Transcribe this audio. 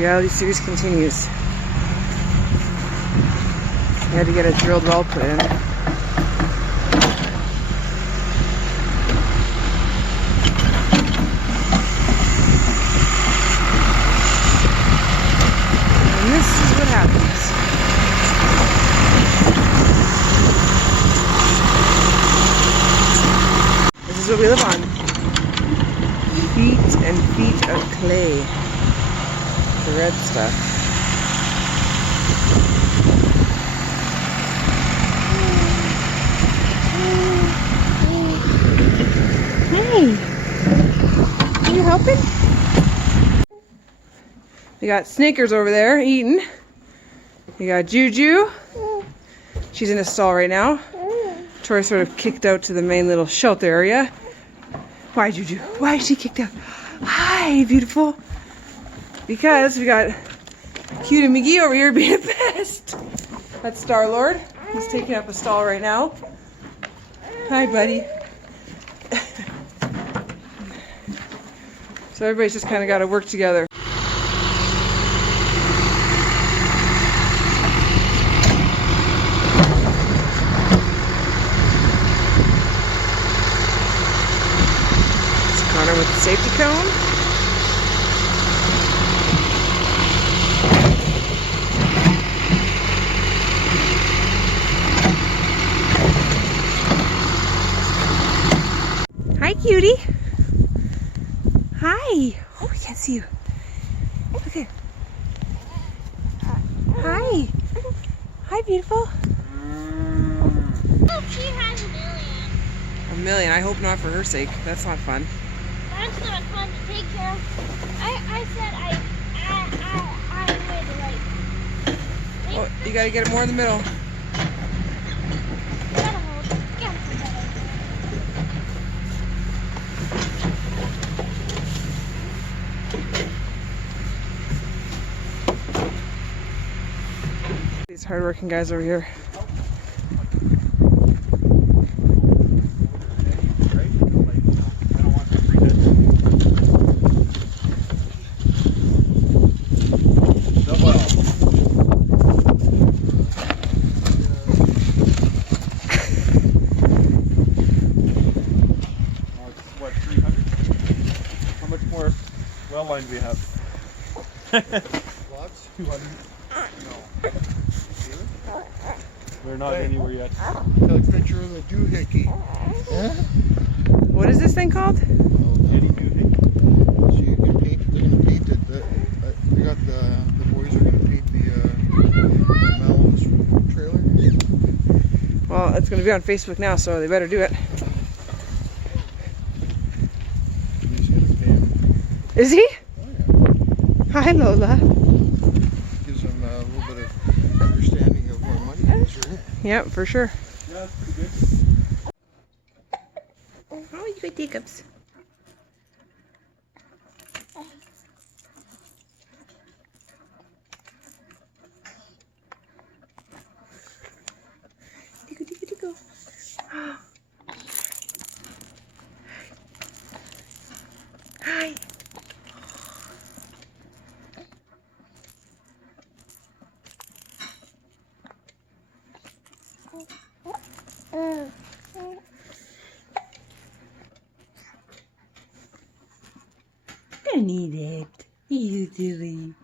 reality series continues. We had to get a drilled well put in. And this is what happens. This is what we live on. Feet and feet of clay. The red stuff. Hey! Are you helping? We got Snickers over there eating. We got Juju. She's in a stall right now. Tori sort of kicked out to the main little shelter area. Why, Juju? Why is she kicked out? Hi, beautiful. Because we got Cute and McGee over here being a pest. That's Star-Lord. He's taking up a stall right now. Hi, buddy. So everybody's just kind of got to work together. It's Connor with the safety cone. Hi, cutie. Hi. Oh, we can't see you. Okay. Hi. Hi, beautiful. Oh, she has a million. A million. I hope not for her sake. That's not fun. That's not fun to take care of. I said I would like. Oh, you gotta get it more in the middle. Gotta hold. Gotta hold that. These hardworking guys over here. What, 300? How much more well line do we have? Lots? 200. No. We're not anywhere yet. Take a picture of the doohickey. What is this thing called? Any doohickey? So you can paint, they're going to paint it. We got the boys are going to paint the Mal's trailer. Well, it's going to be on Facebook now, so they better do it. He's going to pay him. Is he? Oh, yeah. Hi, Lola. Gives him a little bit of understanding of where money is, right? Yep, for sure. Yeah, that's pretty good. Oh, you got hiccups. Tickle, tickle, tickle. Hi. Don't eat it. You silly.